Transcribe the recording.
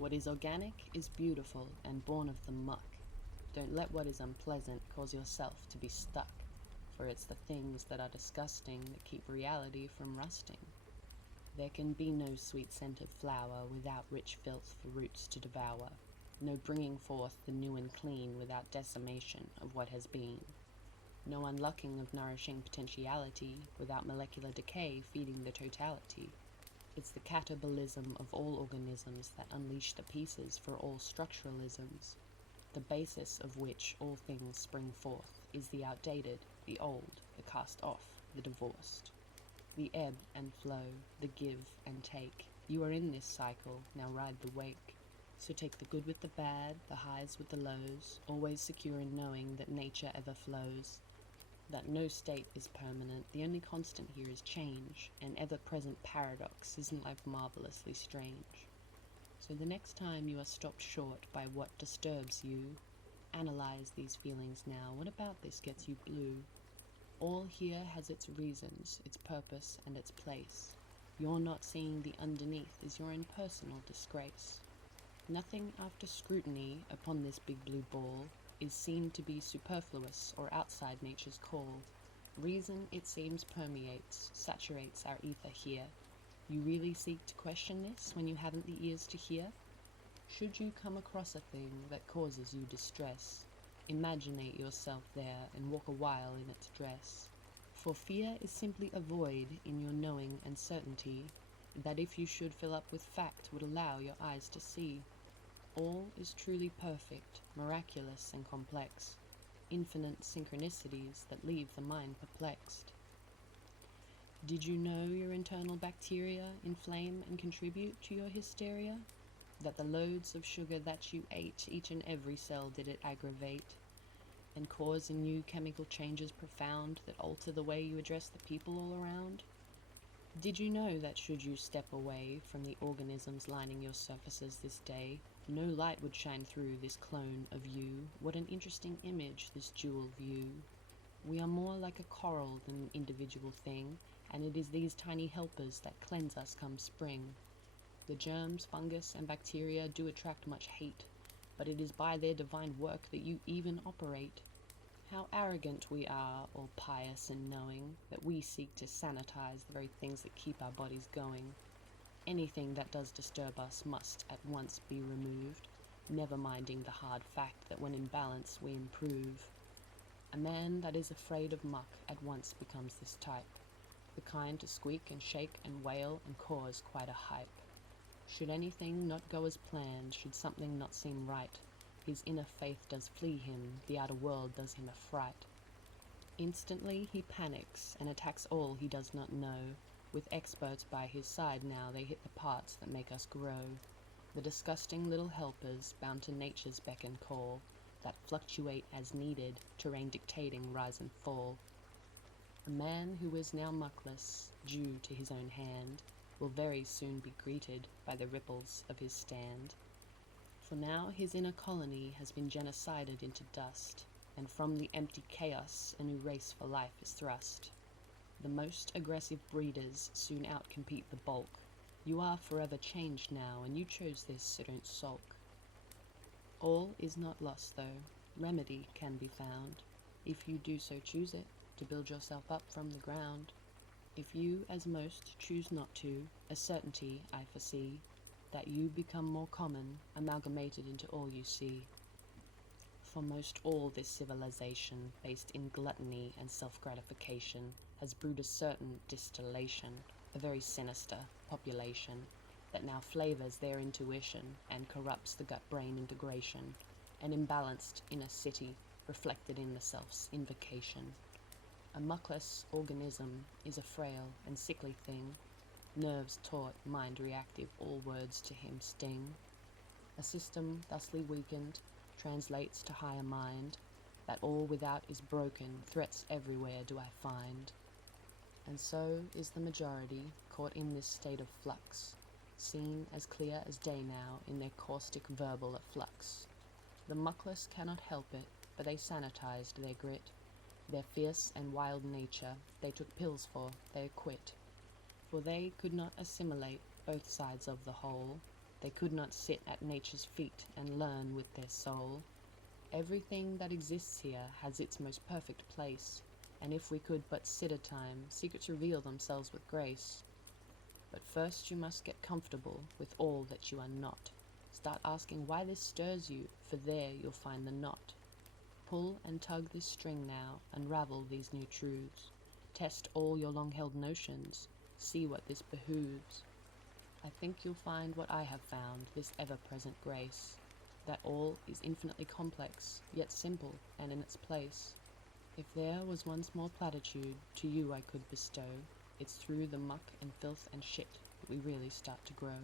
What is organic is beautiful and born of the muck. Don't let what is unpleasant cause yourself to be stuck, for it's the things that are disgusting that keep reality from rusting. There can be no sweet-scented flower without rich filth for roots to devour, no bringing forth the new and clean without decimation of what has been, no unlocking of nourishing potentiality without molecular decay feeding the totality. It's the catabolism of all organisms that unleash the pieces for all structuralisms, the basis of which all things spring forth is the outdated, the old, the cast off, the divorced. The ebb and flow, the give and take. You are in this cycle, now ride the wake. So take the good with the bad, the highs with the lows, always secure in knowing that nature ever flows, that no state is permanent, the only constant here is change, and ever-present paradox. Isn't life marvelously strange? So the next time you are stopped short by what disturbs you, analyze these feelings now. What about this gets you blue? All here has its reasons, its purpose, and its place. Your not seeing the underneath is your own personal disgrace. Nothing after scrutiny upon this big blue ball is seen to be superfluous or outside nature's call. Reason, it seems, permeates, saturates our ether here. You really seek to question this when you haven't the ears to hear? Should you come across a thing that causes you distress, imaginate yourself there and walk a while in its dress. For fear is simply a void in your knowing and certainty that if you should fill up with fact would allow your eyes to see. All is truly perfect, miraculous and complex, infinite synchronicities that leave the mind perplexed. Did you know your internal bacteria inflame and contribute to your hysteria? That the loads of sugar that you ate, each and every cell did it aggravate, and cause in you chemical changes profound that alter the way you address the people all around? Did you know that should you step away from the organisms lining your surfaces this day, no light would shine through this clone of you? What an interesting image, this dual view. We are more like a coral than an individual thing, and it is these tiny helpers that cleanse us come spring. The germs, fungus, and bacteria do attract much hate, but it is by their divine work that you even operate. How arrogant we are, all pious and knowing, that we seek to sanitize the very things that keep our bodies going. Anything that does disturb us must at once be removed, never minding the hard fact that when in balance we improve. A man that is afraid of muck at once becomes this type, the kind to squeak and shake and wail and cause quite a hype. Should anything not go as planned, should something not seem right, his inner faith does flee him, the outer world does him a fright. Instantly he panics and attacks all he does not know. With experts by his side now, they hit the parts that make us grow. The disgusting little helpers bound to nature's beck and call, that fluctuate as needed, terrain dictating rise and fall. A man who is now muckless, due to his own hand, will very soon be greeted by the ripples of his stand. For now his inner colony has been genocided into dust, and from the empty chaos a new race for life is thrust. The most aggressive breeders soon outcompete the bulk. You are forever changed now, and you chose this, so don't sulk. All is not lost though, remedy can be found, if you do so choose it, to build yourself up from the ground. If you, as most, choose not to, a certainty I foresee, that you become more common, amalgamated into all you see. For most all this civilization, based in gluttony and self-gratification, has brewed a certain distillation, a very sinister population, that now flavors their intuition and corrupts the gut-brain integration, an imbalanced inner city reflected in the self's invocation. A muckless organism is a frail and sickly thing, nerves taut, mind reactive, all words to him sting. A system thusly weakened translates to higher mind, that all without is broken, threats everywhere do I find. And so is the majority, caught in this state of flux, seen as clear as day now in their caustic verbal flux. The muckless cannot help it, but they sanitized their grit. Their fierce and wild nature they took pills for, they quit. For they could not assimilate both sides of the whole, They could not sit at nature's feet and learn with their soul. Everything that exists here has its most perfect place, and if we could but sit a time, secrets reveal themselves with grace. But first you must get comfortable with all that you are not. Start asking why this stirs you, for there you'll find the knot. Pull and tug this string now, unravel these new truths. Test all your long-held notions, see what this behooves. I think you'll find what I have found, this ever-present grace, that all is infinitely complex, yet simple and in its place. If there was one small platitude to you I could bestow, it's through the muck and filth and shit that we really start to grow.